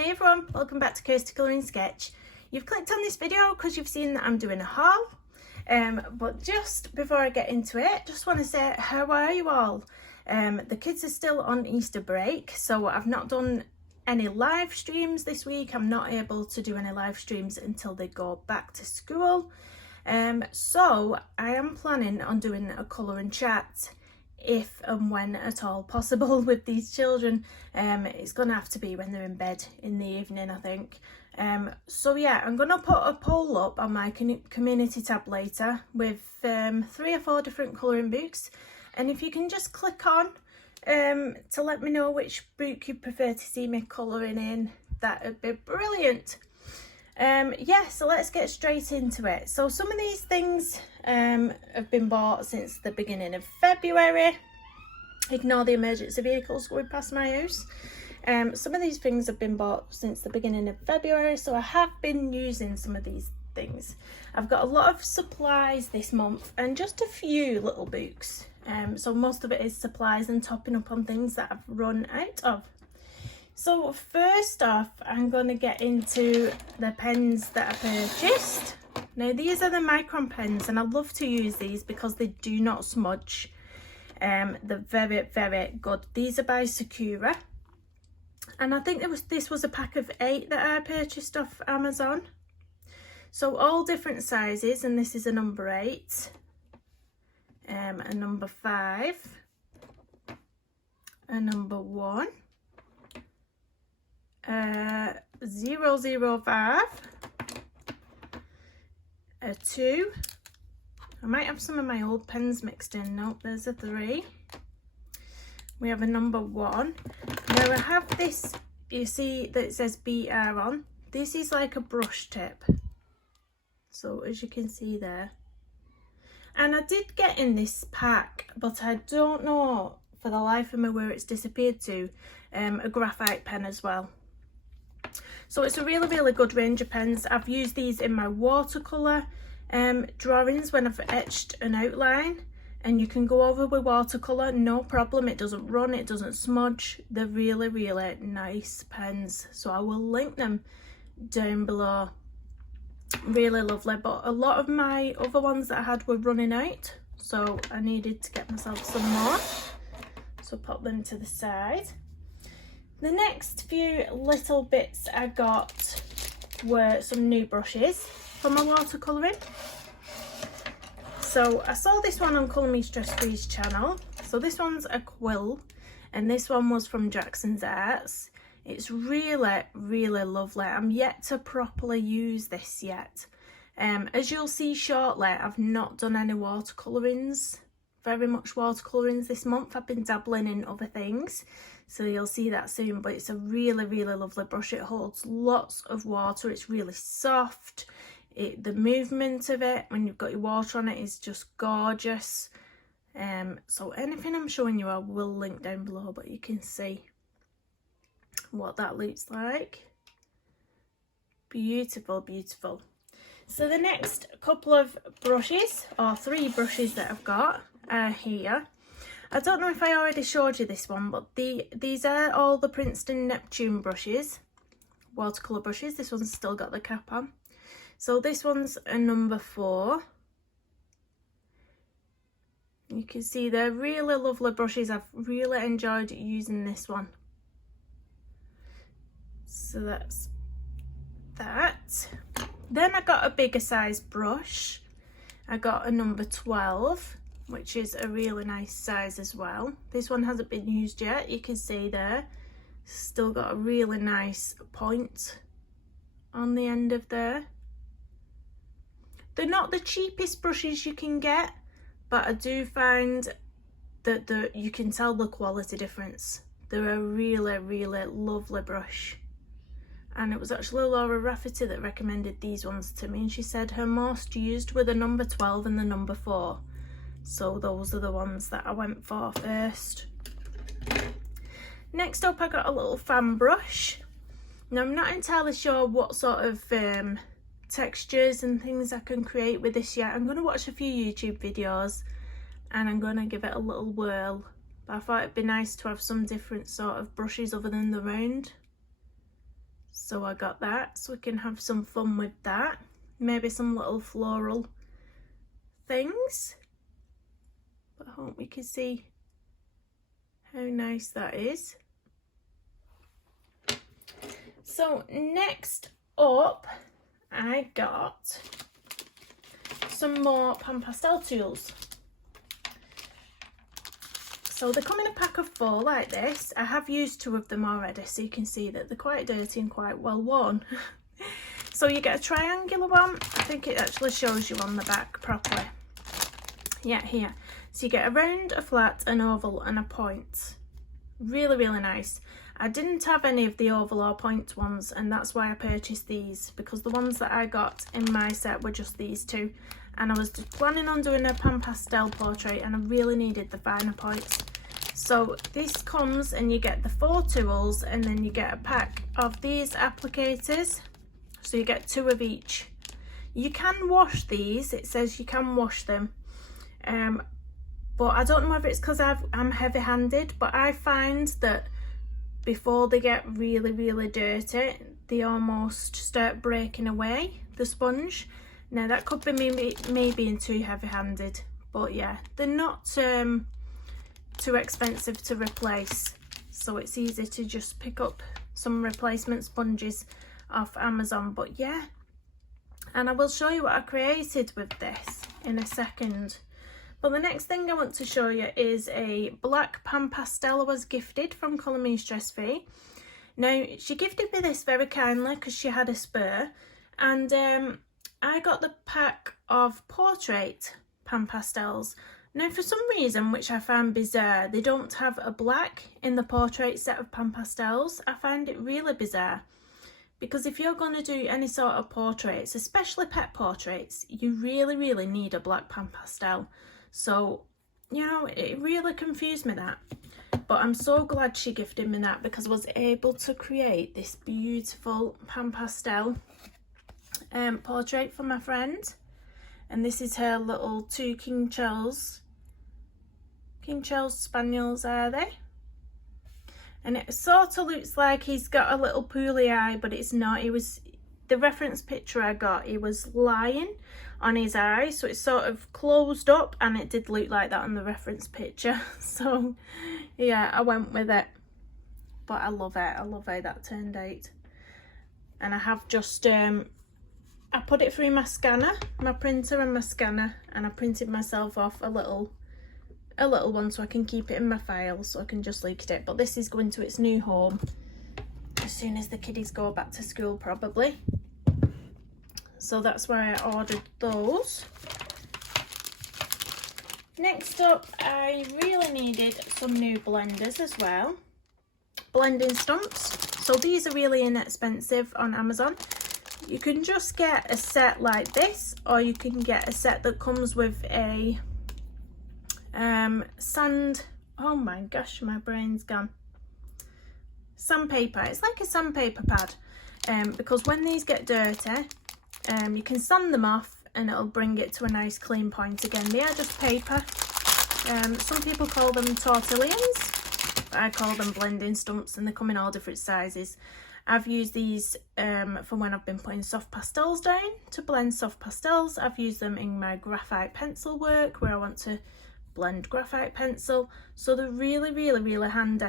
Hey everyone, welcome back to Kirsty Colouring Sketch. You've clicked on this video because you've seen that I'm doing a haul. But just before I get into it, just want to say, how are you all? The kids are still on Easter break, so I've not done any live streams this week. I'm not able to do any live streams until they go back to school. So I am planning on doing a colouring chat if and when at all possible with these children. It's gonna have to be when they're in bed in the evening, I think. So yeah, I'm gonna put a poll up on my community tab later with 3 or 4 different colouring books, and if you can just click on to let me know which book you prefer to see me colouring in, that would be brilliant. Yeah, so let's get straight into it. So some of these things have been bought since the beginning of February. Ignore the emergency vehicles going past my house. Some of these things have been bought since the beginning of February, so I have been using some of these things. I've got a lot of supplies this month and just a few little books. So most of it is supplies and topping up on things that I've run out of. So first off, I'm going to get into the pens that I purchased. Now these are the Micron pens, and I love to use these because they do not smudge. They're very, very good. These are by Sakura, and I think this was a pack of 8 that I purchased off Amazon. So all different sizes, and this is a number 8, a number 5, a number 1. 005, a 2. I might have some of my old pens mixed in. Nope, there's a 3. We have a number 1. Now I have this, you see that it says BR on. This is like a brush tip, so as you can see there. And I did get in this pack, but I don't know for the life of me where it's disappeared to, a graphite pen as well. So it's a really, really good range of pens. I've used these in my watercolour drawings when I've etched an outline, and you can go over with watercolour, no problem. It doesn't run, it doesn't smudge. They're really, really nice pens, so I will link them down below. Really lovely, but a lot of my other ones that I had were running out, so I needed to get myself some more, so pop them to the side. The next few little bits I got were some new brushes for my watercolouring. So I saw this one on Colour Me Stress Free's channel. So this one's a quill, and this one was from Jackson's Arts. It's really, really lovely. I'm yet to properly use this yet. As you'll see shortly, I've not done any watercolourings, very much watercolourings this month. I've been dabbling in other things, so you'll see that soon. But it's a really, really lovely brush. It holds lots of water. It's really soft. The movement of it when you've got your water on it is just gorgeous. So anything I'm showing you I will link down below, but you can see what that looks like. Beautiful, beautiful. So the next couple of brushes, or 3 brushes that I've got, are here. I don't know if I already showed you this one, but these are all the Princeton Neptune brushes, watercolour brushes. This one's still got the cap on. So this one's a number 4. You can see they're really lovely brushes. I've really enjoyed using this one. So that's that. Then I got a bigger size brush. I got a number 12, which is a really nice size as well. This one hasn't been used yet. You can see there, still got a really nice point on the end of there. They're not the cheapest brushes you can get, but I do find that you can tell the quality difference. They're a really, really lovely brush. And it was actually Laura Rafferty that recommended these ones to me, and she said her most used were the number 12 and the number 4. So those are the ones that I went for first. Next up I got a little fan brush. Now I'm not entirely sure what sort of textures and things I can create with this yet. I'm going to watch a few YouTube videos and I'm going to give it a little whirl. But I thought it'd be nice to have some different sort of brushes other than the round. So I got that, so we can have some fun with that. Maybe some little floral things. But I hope you can see how nice that is. So next up, I got some more pan pastel tools. So they come in a pack of 4 like this. I have used 2 of them already, so you can see that they're quite dirty and quite well worn. So you get a triangular one. I think it actually shows you on the back properly. Yeah, here. So you get a round, a flat, an oval and a point. Really, really nice. I didn't have any of the oval or point ones, and that's why I purchased these, because the ones that I got in my set were just these 2. And I was planning on doing a pan pastel portrait, and I really needed the finer points. So this comes and you get the 4 tools, and then you get a pack of these applicators. So you get 2 of each. You can wash these, it says you can wash them. But I don't know if it's because I'm heavy-handed, but I find that before they get really, really dirty, they almost start breaking away, the sponge. Now that could be me being too heavy-handed, but yeah, they're not too expensive to replace, so it's easy to just pick up some replacement sponges off Amazon. But yeah, and I will show you what I created with this in a second. But the next thing I want to show you is a black pan pastel I was gifted from Colour Me Stress Free. Now she gifted me this very kindly because she had a spare, and I got the pack of portrait pan pastels. Now for some reason, which I found bizarre, they don't have a black in the portrait set of pan pastels. I find it really bizarre, because if you're going to do any sort of portraits, especially pet portraits, you really, really need a black pan pastel. So, you know, it really confused me, that. But I'm so glad she gifted me that, because I was able to create this beautiful pan pastel portrait for my friend. And this is her little 2 King Charles Spaniels, are they? And it sort of looks like he's got a little pooly eye, but it's not. The reference picture I got, he was lying on his eye, so it's sort of closed up, and it did look like that on the reference picture. So yeah, I went with it. But I love it. I love how that turned out. And I have just I put it through my scanner, my printer and my scanner, and I printed myself off a little one so I can keep it in my files, so I can just look at it. But this is going to its new home as soon as the kiddies go back to school, probably. So that's why I ordered those. Next up, I really needed some new blenders as well. Blending stumps. So these are really inexpensive on Amazon. You can just get a set like this, or you can get a set that comes with a oh my gosh, my brain's gone. Sandpaper. It's like a sandpaper pad, because when these get dirty, you can sand them off and it'll bring it to a nice clean point again. They are just paper. Some people call them tortillions, but I call them blending stumps, and they come in all different sizes. I've used these for when I've been putting soft pastels down to blend soft pastels. I've used them in my graphite pencil work where I want to blend graphite pencil. So they're really, really, really handy.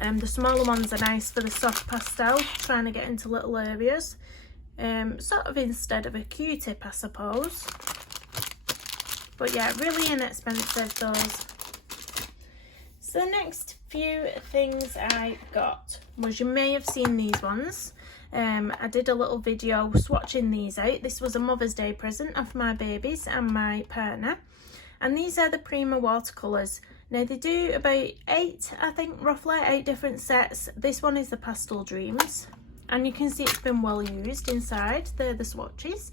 The smaller ones are nice for the soft pastel, trying to get into little areas. Sort of instead of a Q-tip, I suppose. But yeah, really inexpensive, those. So the next few things I got was, you may have seen these ones. I did a little video swatching these out. This was a Mother's Day present of my babies and my partner. And these are the Prima watercolors. Now they do about 8, I think, roughly 8 different sets. This one is the Pastel Dreams. And you can see it's been well used inside. They're the swatches.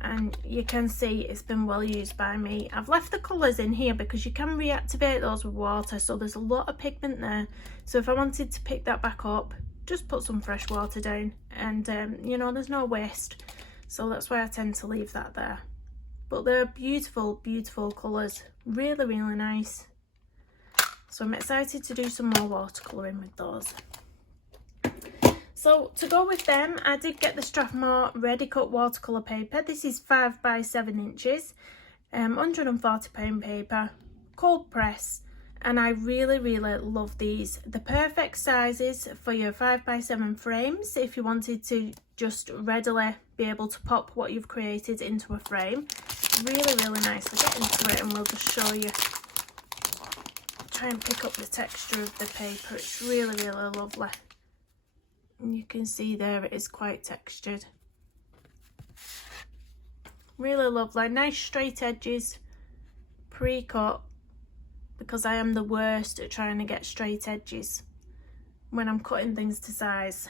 And you can see it's been well used by me. I've left the colours in here because you can reactivate those with water, so there's a lot of pigment there. So if I wanted to pick that back up, just put some fresh water down, and you know, there's no waste. So that's why I tend to leave that there. But they're beautiful, beautiful colours. Really, really nice. So I'm excited to do some more watercolouring with those. So to go with them, I did get the Strathmore Ready Cut watercolour paper. This is 5 by 7 inches, £140 paper, cold press, and I really love these. The perfect sizes for your 5 by 7 frames if you wanted to just readily be able to pop what you've created into a frame. Really nice. We'll get into it and we'll just show you. Try and pick up the texture of the paper. It's really lovely. And you can see there it is quite textured. Really lovely. Nice straight edges, pre-cut, because I am the worst at trying to get straight edges when I'm cutting things to size.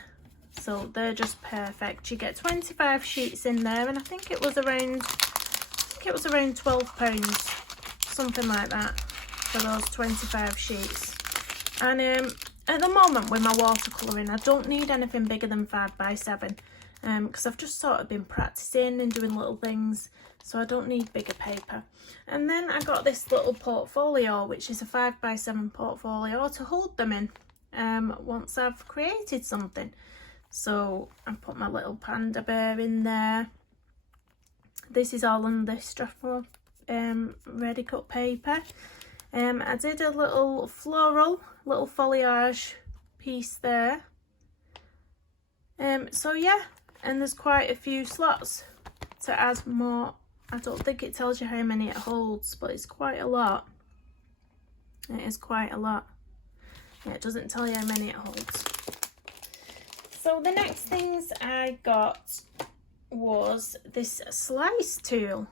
So they're just perfect. You get 25 sheets in there, and I think it was around £12, something like that, for those 25 sheets. And at the moment with my watercolouring, I don't need anything bigger than 5 by 7, because I've just sort of been practicing and doing little things, so I don't need bigger paper. And then I got this little portfolio, which is a 5 by 7 portfolio to hold them in once I've created something. So I put my little panda bear in there. This is all on the Strathmore Ready Cut paper. I did a little floral, little foliage piece there. So yeah, and there's quite a few slots to add more. I don't think it tells you how many it holds, but it's quite a lot. It is quite a lot. Yeah, it doesn't tell you how many it holds. So the next things I got was this slice tool.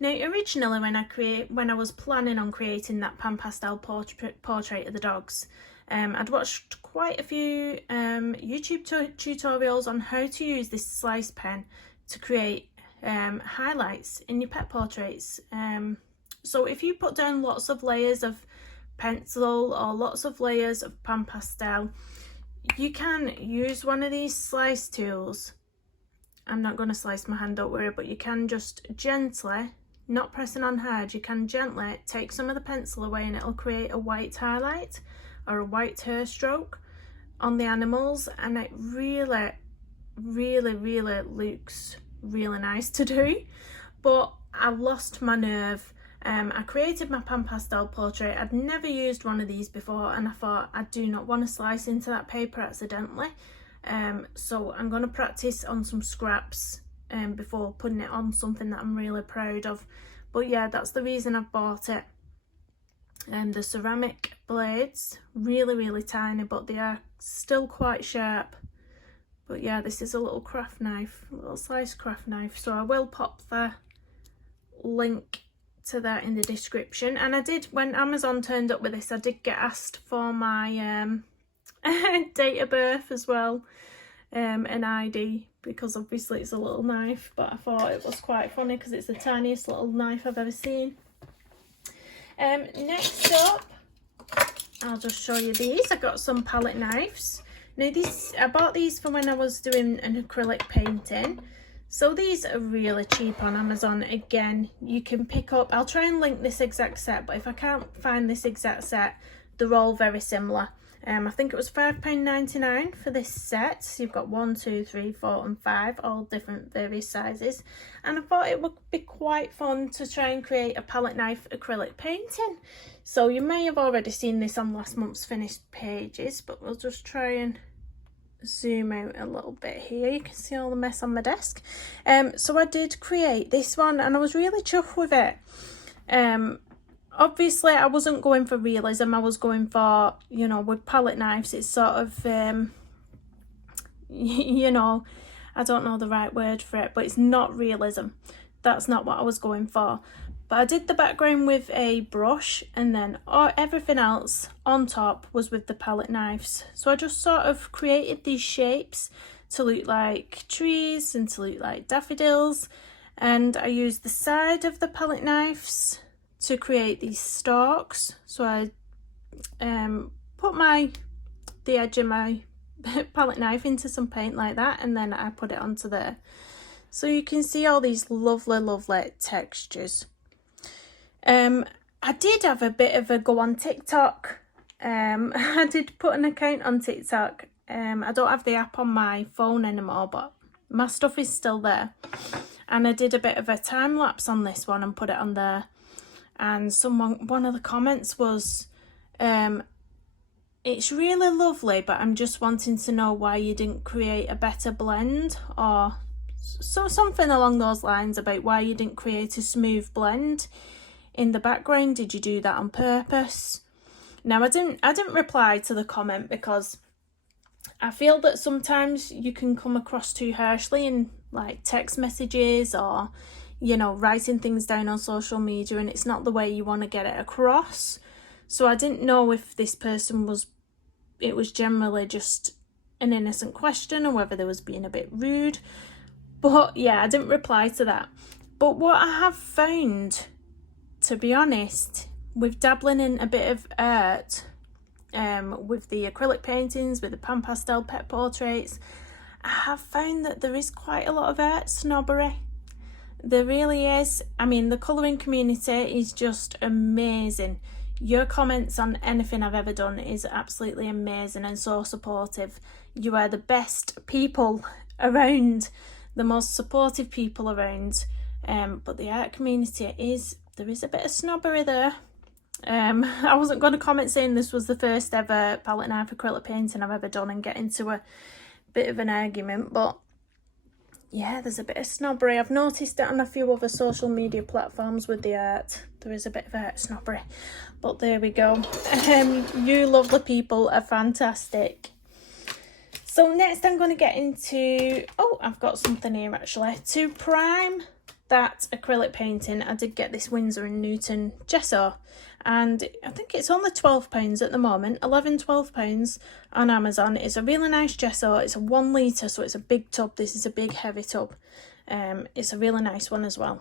Now originally when I was planning on creating that pan pastel portrait of the dogs, I'd watched quite a few YouTube tutorials on how to use this slice pen to create highlights in your pet portraits. So if you put down lots of layers of pencil or lots of layers of pan pastel, you can use one of these slice tools. I'm not going to slice my hand, don't worry, but you can just gently, not pressing on hard, you can gently take some of the pencil away and it'll create a white highlight or a white hair stroke on the animals, and it really looks really nice to do. But I lost my nerve. I created my pan pastel portrait. I'd never used one of these before, and I thought I do not want to slice into that paper accidentally. So I'm going to practice on some scraps before putting it on something that I'm really proud of. But yeah, that's the reason I've bought it. And the ceramic blades, really tiny, but they are still quite sharp. But yeah, this is a little craft knife, a little slice craft knife. So I will pop the link to that in the description. And I did, when Amazon turned up with this, I did get asked for my date of birth as well, an ID, because obviously it's a little knife, but I thought it was quite funny because it's the tiniest little knife I've ever seen. Next up, I'll just show you these. I got some palette knives. Now I bought these for when I was doing an acrylic painting. So these are really cheap on Amazon. Again, you can pick up, I'll try and link this exact set, but if I can't find this exact set, they're all very similar. I think it was £5.99 for this set. So you've got 1, 2, 3, 4 and 5, all different various sizes. And I thought it would be quite fun to try and create a palette knife acrylic painting. So you may have already seen this on last month's finished pages, but we'll just try and zoom out a little bit here. You can see all the mess on my desk. So I did create this one and I was really chuffed with it. Obviously I wasn't going for realism, I was going for, you know, with palette knives it's sort of you know, I don't know the right word for it, but it's not realism. That's not what I was going for. But I did the background with a brush, and then everything else on top was with the palette knives. So I just sort of created these shapes to look like trees and to look like daffodils, and I used the side of the palette knives to create these stalks. So I put the edge of my palette knife into some paint like that, and then I put it onto there. So you can see all these lovely textures. I did have a bit of a go on TikTok. I did put an account on TikTok I don't have the app on my phone anymore, but my stuff is still there. And I did a bit of a time lapse on this one and put it on there. And one of the comments was, it's really lovely, but I'm just wanting to know why you didn't create a better blend, or so something along those lines about why you didn't create a smooth blend in the background. Did you do that on purpose? Now I didn't reply to the comment because I feel that sometimes you can come across too harshly in like text messages, or you know, writing things down on social media, and it's not the way you want to get it across. So I didn't know if this person it was generally just an innocent question, or whether they was being a bit rude. But yeah, I didn't reply to that. But what I have found, to be honest, with dabbling in a bit of art, with the acrylic paintings, with the pan pastel pet portraits, I have found that there is quite a lot of art snobbery. There really is. I mean, the colouring community is just amazing. Your comments on anything I've ever done is absolutely amazing and so supportive. You are the best people around, the most supportive people around. But the art community there is a bit of snobbery there. I wasn't going to comment saying this was the first ever palette knife acrylic painting I've ever done and get into a bit of an argument, but yeah, there's a bit of snobbery. I've noticed it on a few other social media platforms with the art. There is a bit of art snobbery, but there we go. You lovely people are fantastic. So next I'm going to get into, I've got something here actually. To prime that acrylic painting, I did get this Winsor & Newton gesso, and I think it's only £12 at the moment, £11-12 on Amazon. It's a really nice gesso. It's a 1 litre, so it's a big tub. This is a big heavy tub. It's a really nice one as well.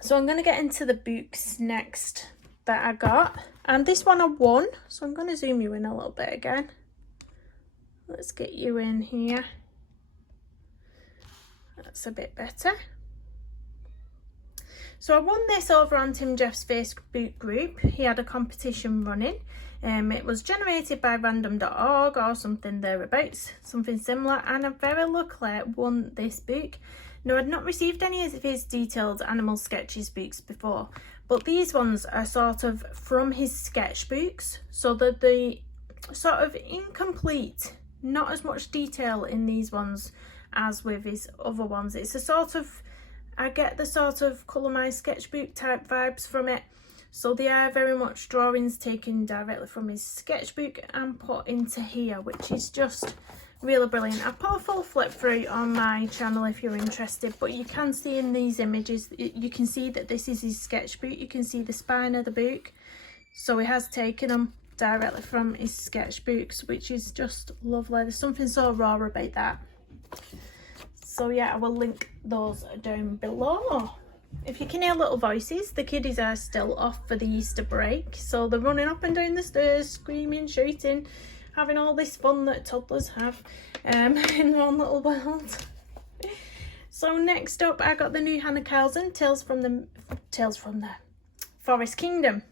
So I'm going to get into the books next that I got, and this one I won, so I'm going to zoom you in a little bit again. Let's get you in here. That's a bit better. So I won this over on Tim Jeff's Facebook group. He had a competition running. It was generated by random.org or something thereabouts, something similar, and I very luckily won this book. Now, I'd not received any of his detailed animal sketches books before, but these ones are sort of from his sketchbooks, so that the sort of incomplete, not as much detail in these ones as with his other ones. It's a sort of, I get the sort of colour my sketchbook type vibes from it. So they are very much drawings taken directly from his sketchbook and put into here, which is just really brilliant. I put a full flip through on my channel if you're interested, but you can see in these images, you can see that this is his sketchbook. You can see the spine of the book. So he has taken them directly from his sketchbooks, which is just lovely. There's something so raw about that. So yeah, I will link those down below. If you can hear little voices, the kiddies are still off for the Easter break, so they're running up and down the stairs, screaming, shouting, having all this fun that toddlers have in their own little world. So next up, I got the new Hannah Carlson Tales from the Forest Kingdom.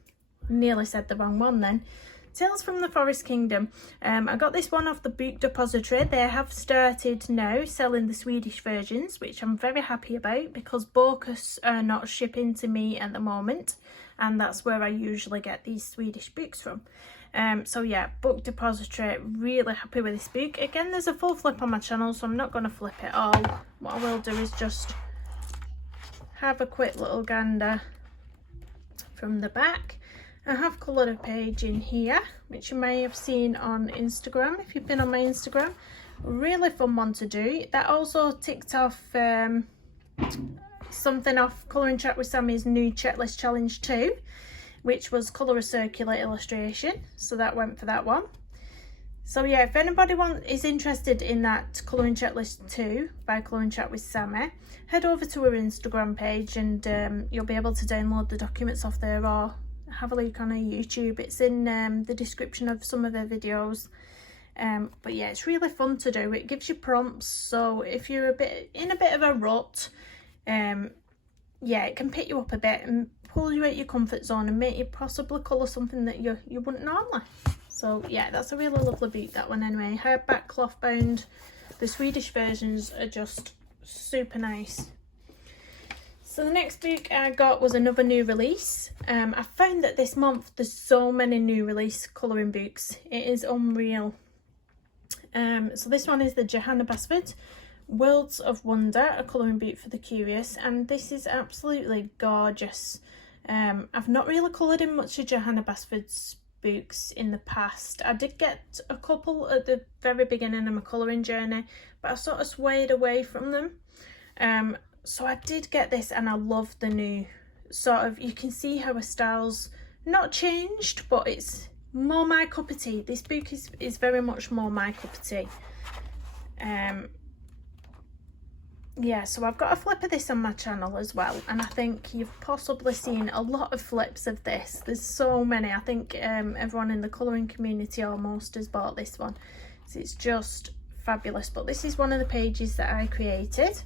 Nearly said the wrong one then. Tales from the Forest Kingdom. I got this one off the Book Depository. They have started now selling the Swedish versions, which I'm very happy about because Bokus are not shipping to me at the moment, and that's where I usually get these Swedish books from. So yeah, Book Depository, really happy with this book. Again, there's a full flip on my channel, so I'm not going to flip it all. What I will do is just have a quick little gander from the back. I have coloured a page in here, which you may have seen on Instagram if you've been on my Instagram. Really fun one to do. That also ticked off something off Colouring Chat with Sammy's new checklist challenge 2, which was colour a circular illustration. So that went for that one. So yeah, if anybody is interested in that Colouring Checklist 2 by Colouring Chat with Sammy, head over to her Instagram page and you'll be able to download the documents off there, or have a look on her YouTube. It's in the description of some of her videos. But yeah, it's really fun to do. It gives you prompts, so if you're in a bit of a rut, yeah, it can pick you up a bit and pull you out your comfort zone and make you possibly colour something that you wouldn't normally. So yeah, that's a really lovely book, that one anyway. Hardback, cloth bound. The Swedish versions are just super nice. So the next book I got was another new release. I found that this month there's so many new release colouring books. It is unreal. So this one is the Johanna Basford Worlds of Wonder, a colouring book for the curious, and this is absolutely gorgeous. I've not really coloured in much of Johanna Basford's books in the past. I did get a couple at the very beginning of my colouring journey, but I sort of swayed away from them. So I did get this, and I love the new sort of, you can see how her style's not changed, but it's more my cup of tea. This book is very much more my cup of tea. Yeah, so I've got a flip of this on my channel as well, and I think you've possibly seen a lot of flips of this. There's so many. I think everyone in the colouring community almost has bought this one. So it's just fabulous. But this is one of the pages that I created,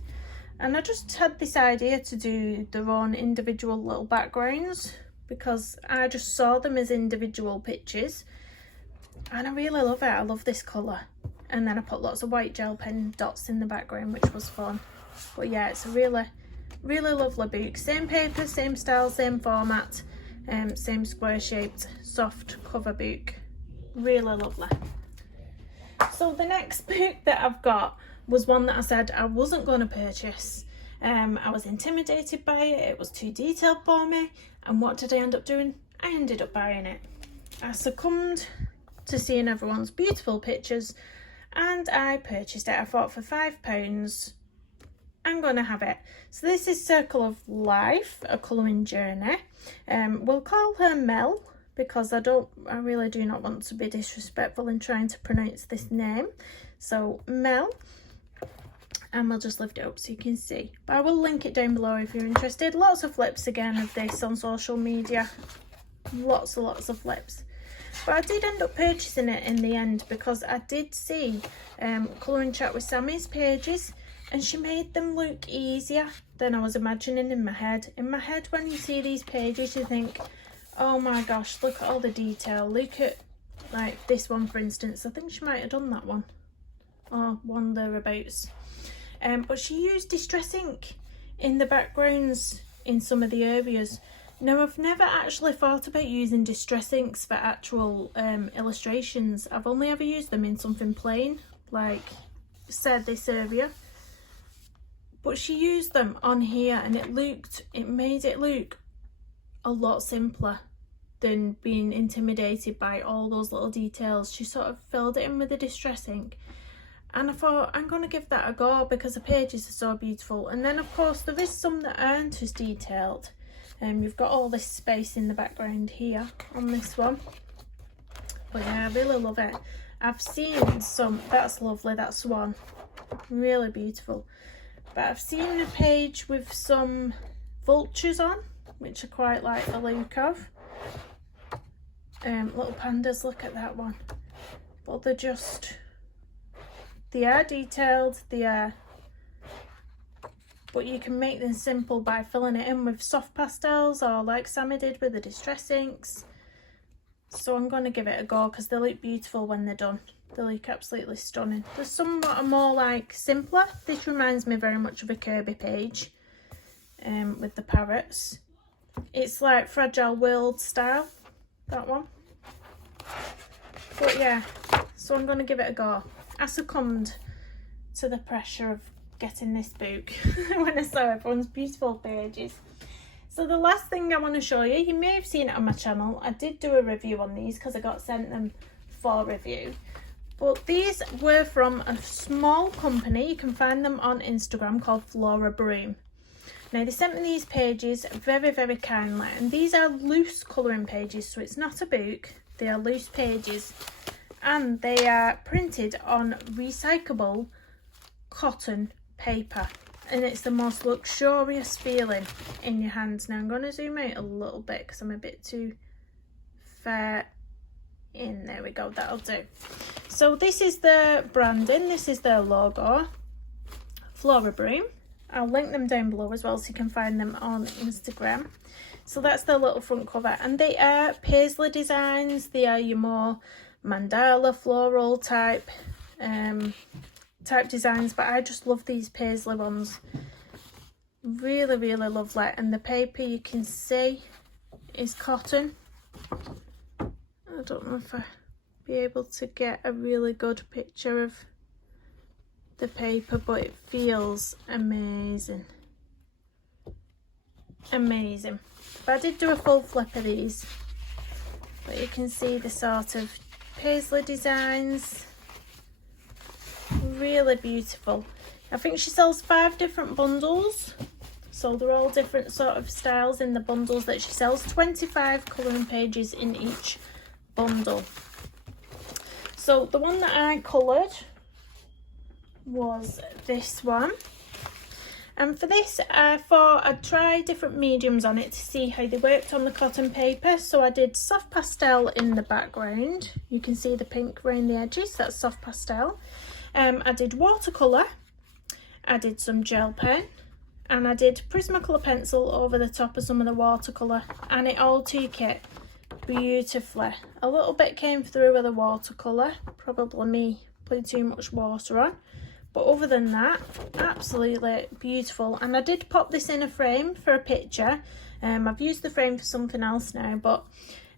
and I just had this idea to do their own individual little backgrounds because I just saw them as individual pictures, and I really love it. I love this colour. And then I put lots of white gel pen dots in the background, which was fun. But yeah, it's a really, really lovely book. Same paper, same style, same format, same square shaped soft cover book. Really lovely. So the next book that I've got was one that I said I wasn't going to purchase. I was intimidated by it. It was too detailed for me. And what did I end up doing? I ended up buying it. I succumbed to seeing everyone's beautiful pictures, and I purchased it. I thought for £5 I'm gonna have it. So this is Circle of Life, a colouring journey. We'll call her Mel because I really do not want to be disrespectful in trying to pronounce this name. So Mel, and we'll just lift it up so you can see. But I will link it down below if you're interested. Lots of flips again of this on social media. Lots and lots of flips. But I did end up purchasing it in the end because I did see Colouring Chat with Sammy's pages, and she made them look easier than I was imagining in my head. In my head, when you see these pages, you think, oh my gosh, look at all the detail. Look at, like, this one, for instance. I think she might have done that one, or one thereabouts. But she used distress ink in the backgrounds in some of the areas. Now, I've never actually thought about using distress inks for actual illustrations. I've only ever used them in something plain, like, said this area. But she used them on here, and it made it look a lot simpler than being intimidated by all those little details. She sort of filled it in with the distress ink. And I thought, I'm going to give that a go because the pages are so beautiful. And then, of course, there is some that aren't as detailed. You've got all this space in the background here on this one. But yeah, I really love it. I've seen some, that's lovely, that swan, really beautiful. But I've seen a page with some vultures on, which I quite like the look of. Little pandas, look at that one. But they are detailed, but you can make them simple by filling it in with soft pastels, or like Sammy did with the distress inks. So I'm going to give it a go because they look beautiful when they're done. They look absolutely stunning. There's some that are more like simpler. This reminds me very much of a Kirby page with the parrots. It's like Fragile World style, that one. But yeah, so I'm going to give it a go. I succumbed to the pressure of getting this book when I saw everyone's beautiful pages. So the last thing I want to show you may have seen it on my channel. I did do a review on these because I got sent them for review. But these were from a small company. You can find them on Instagram, called Florabroom. Now, they sent me these pages very, very kindly. And these are loose colouring pages, so it's not a book. They are loose pages. And they are printed on recyclable cotton paper. And it's the most luxurious feeling in your hands. Now, I'm going to zoom out a little bit because I'm a bit too far in. There we go, that'll do. So this is the branding, this is their logo, Florabroom. I'll link them down below as well so you can find them on Instagram. So that's their little front cover, and they are paisley designs. They are your more mandala, floral type designs, but I just love these paisley ones. Really, really lovely. And the paper, you can see, is cotton. I don't know if I'll be able to get a really good picture of the paper, but it feels amazing. Amazing. But I did do a full flip of these, but you can see the sort of paisley designs. Really beautiful. I think she sells 5 different bundles, so they're all different sort of styles in the bundles that she sells. 25 colouring pages in each bundle. So the one that I coloured was this one, and for this I thought I'd try different mediums on it to see how they worked on the cotton paper. So I did soft pastel in the background. You can see the pink around the edges, that's soft pastel. I did watercolour, I did some gel pen, and I did Prismacolor pencil over the top of some of the watercolour, and it all took it beautifully. A little bit came through with the watercolour, probably me putting too much water on, but other than that, absolutely beautiful. And I did pop this in a frame for a picture. I've used the frame for something else now, but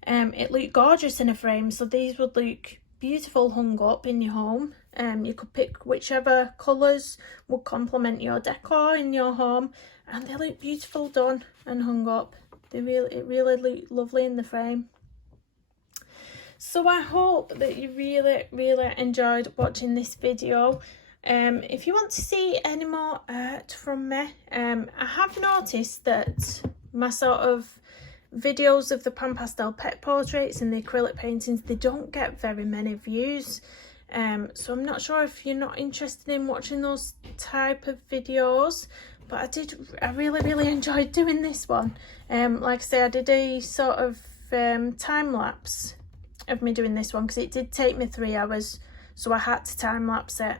it looked gorgeous in a frame, so these would look beautiful hung up in your home. You could pick whichever colours would complement your decor in your home, and they look beautiful done and hung up. It really looked lovely in the frame. So I hope that you really enjoyed watching this video. If you want to see any more art from me, I have noticed that my sort of videos of the pan pastel pet portraits and the acrylic paintings, they don't get very many views. So I'm not sure if you're not interested in watching those type of videos, but I really enjoyed doing this one. Like I say, I did a sort of time lapse of me doing this one because it did take me 3 hours, so I had to time lapse it.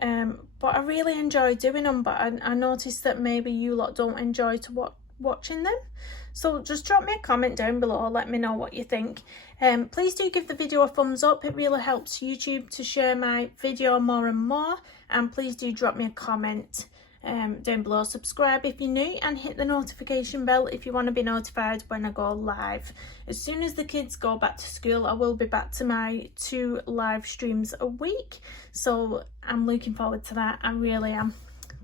But I really enjoyed doing them, but I noticed that maybe you lot don't enjoy watching them. So just drop me a comment down below, let me know what you think. Please do give the video a thumbs up, it really helps YouTube to share my video more and more. And please do drop me a comment down below. Subscribe if you're new, and hit the notification bell if you want to be notified when I go live. As soon as the kids go back to school, I will be back to my 2 live streams a week, so I'm looking forward to that. I really am.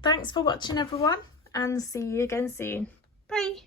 Thanks for watching everyone, and see you again soon. Bye.